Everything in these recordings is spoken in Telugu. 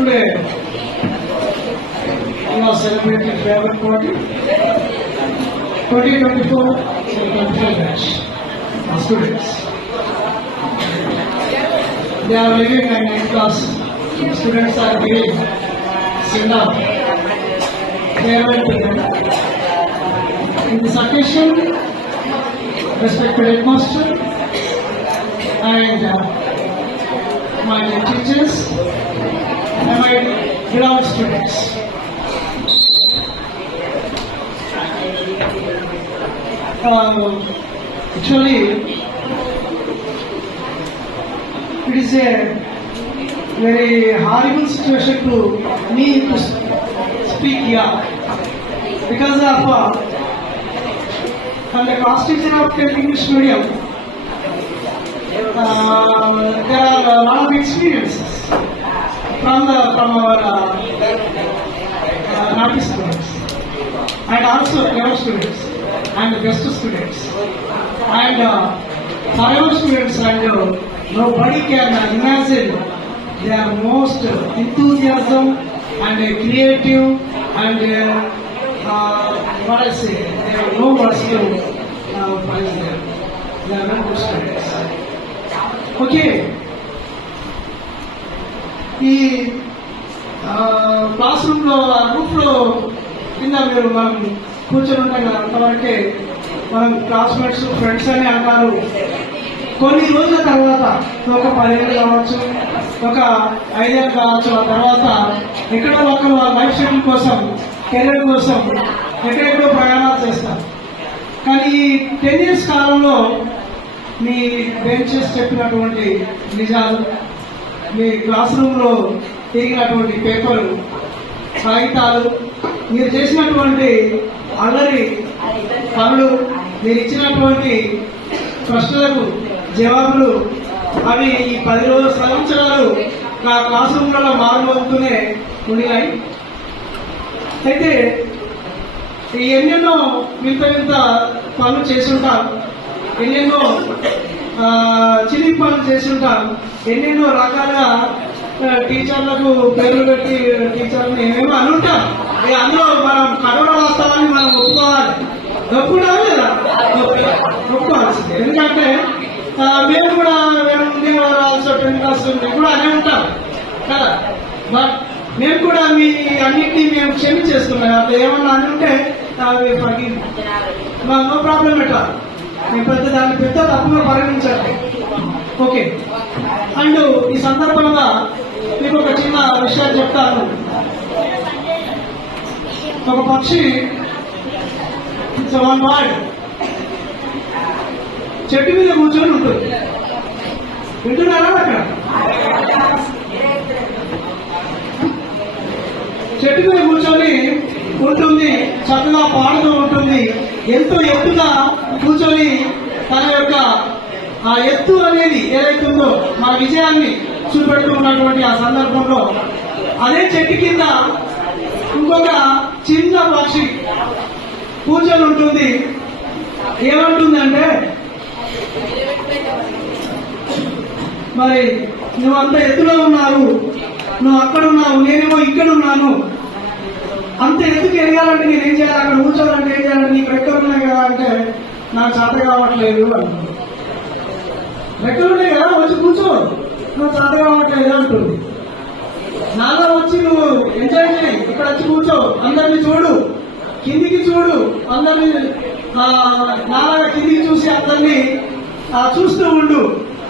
Today, we are celebrating favorite party 2024 batch of students. They are living in 9th class. Students are giving send off farewell to them. In this occasion, respected headmaster and my teachers and my beloved students. Actually, it is a very horrible situation to me to speak here because of from the class teacher of English medium. There are a lot of experiences from our naughty students and also clever students and best students and forever students, and nobody can imagine their most enthusiasm and creative and what I say, they have no words to praise them. They are not good students. Okay. ఈ క్లాస్ రూమ్ లో రూఫ్ లో కింద మీరు మనం కూర్చొని ఉంటాం కదా, అంతవరకే మనం క్లాస్మేట్స్ ఫ్రెండ్స్ అని అంటారు. కొన్ని రోజుల తర్వాత ఒక 10 ఏళ్ళు కావచ్చు, ఒక 5 ఏళ్ళు కావచ్చు, ఆ తర్వాత ఎక్కడో ఒకరు వాళ్ళ లైఫ్ షెడ్యూల్ కోసం, కెరీర్ కోసం ఎక్కడెక్కడో ప్రయాణాలు చేస్తారు. కానీ ఈ 10 years కాలంలో మీ బెంచెస్ చెప్పినటువంటి నిజాలు, మీ క్లాస్ రూమ్లో తిరిగినటువంటి పేపర్లు, కాగితాలు, మీరు చేసినటువంటి అల్లరి పనులు, మీరు ఇచ్చినటువంటి ప్రశ్నలకు జవాబులు, అవి ఈ 10 సంవత్సరాలు నా క్లాస్ రూమ్లలో మారుమవుతూనే ఉండినాయి. అయితే ఎన్నెన్నో వింత వింత పనులు చేసుంటాం, ఎన్నెన్నో చిలిపి పనులు చేసుంటాం, ఎన్నెన్నో రకాలుగా టీచర్లకు పేర్లు పెట్టి టీచర్లు ఏమేమో అనుంటాం. అందులో మనం కరోనా వాస్తవాన్ని మనం ఒప్పుకోవాలి లేదా ఒప్పుకోవాల్సింది. ఎందుకంటే మేము కూడా మేము కూడా అనే ఉంటాం కదా. బట్ మేము కూడా మీ అన్నింటినీ మేము క్షమించేస్తున్నాం. అట్లా ఏమన్నా అని ఉంటే నో ప్రాబ్లం ఎట్లా, మేము దాన్ని పెద్ద తప్పుగా పరిగణించండి. ఓకే. అండ్ ఈ సందర్భంగా మీకు ఒక చిన్న విషయాలు చెప్తాను. ఒక పక్షి వన్ వర్డ్ చెట్టు మీద కూర్చొని ఉంటుంది. వింటున్నారా? అక్కడ చెట్టు మీద కూర్చొని ఉంటుంది, చక్కగా పాడుతూ ఉంటుంది. ఎంతో ఎత్తుగా కూర్చొని తన యొక్క ఆ ఎత్తు అనేది ఏదైతుందో మన విజయాన్ని చూపెడుతూ ఉన్నటువంటి ఆ సందర్భంలో అదే చెట్టు కింద ఇంకొక చిన్న పక్షి కూర్చొని ఉంటుంది. ఏమంటుందంటే, మరి నువ్వంత ఎత్తులో ఉన్నావు, నువ్వు అక్కడ ఉన్నావు, నేనేమో ఇక్కడ ఉన్నాను, అంత ఎత్తుకు ఎదగాలంటే నేనేం చేయాలి, అక్కడ కూర్చోవాలంటే ఏం చేయాలంటే నీకు రెక్కలు ఉన్నాయి కదా అంటే నాకు చేత కావట్లేదు అంటుంది. రెక్కలు ఉన్నాయి కదా, వచ్చి కూర్చో, నువ్వు చేత కావట్లేదు అంటుంది. నాలో వచ్చి నువ్వు ఎంజాయ్ చేయి, ఇక్కడ వచ్చి కూర్చో, అందరినీ చూడు, కిందికి చూడు, అందరినీ నాలాగా కిందికి చూసి అందరినీ చూస్తూ ఉండు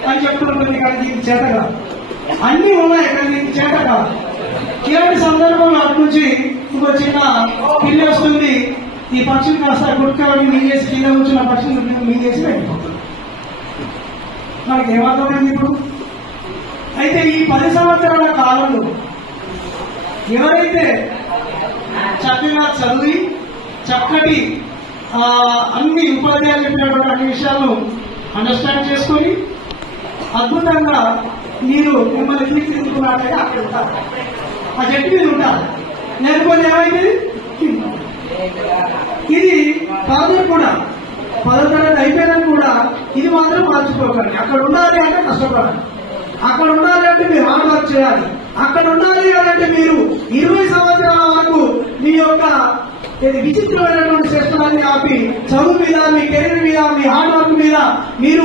అని చెప్తుంటుంది. కానీ దీనికి చేతగా అన్నీ ఉన్నాయి, కానీ దీనికి చేతగా. ఇలాంటి సందర్భంలో అటు నుంచి ఇంకో చిన్న పిల్లి వస్తుంది. ఈ పక్షిని కాస్త గుట్కాలని మింగేసి కింద కూర్చున్న పక్షిని మింగేసి వెళ్ళిపోతుంది. మనకి ఏమర్థమైంది ఇప్పుడు? అయితే ఈ 10 సంవత్సరాల కాలంలో ఎవరైతే చక్కగా చదివి చక్కటి అన్ని ఉపాధ్యాయులు చెప్పినటువంటి అన్ని విషయాలను అండర్స్టాండ్ చేసుకొని అద్భుతంగా మీరు మిమ్మల్ని తీర్చిదిద్దుకున్నట్లయితే అక్కడ ఉంటారు, ఆ చెట్టు మీద ఉంటారు. లేకపోతే ఏమైంది? ఇది ఫాదర్ కూడా 10వ తరగతి అయిపోయినా కూడా ఇది మాత్రం మర్చిపోకండి. అక్కడ ఉండాలి అంటే కష్టపడాలి, అక్కడ ఉండాలి అంటే మీరు హార్డ్ వర్క్ చేయాలి. అక్కడ ఉండాలి అంటే మీరు 20 సంవత్సరాల వరకు మీ యొక్క విచిత్రమైనటువంటి శ్రేష్ఠాన్ని ఆపి చదువు మీద, మీ కెరీర్ మీద, మీ హార్డ్ వర్క్ మీద మీరు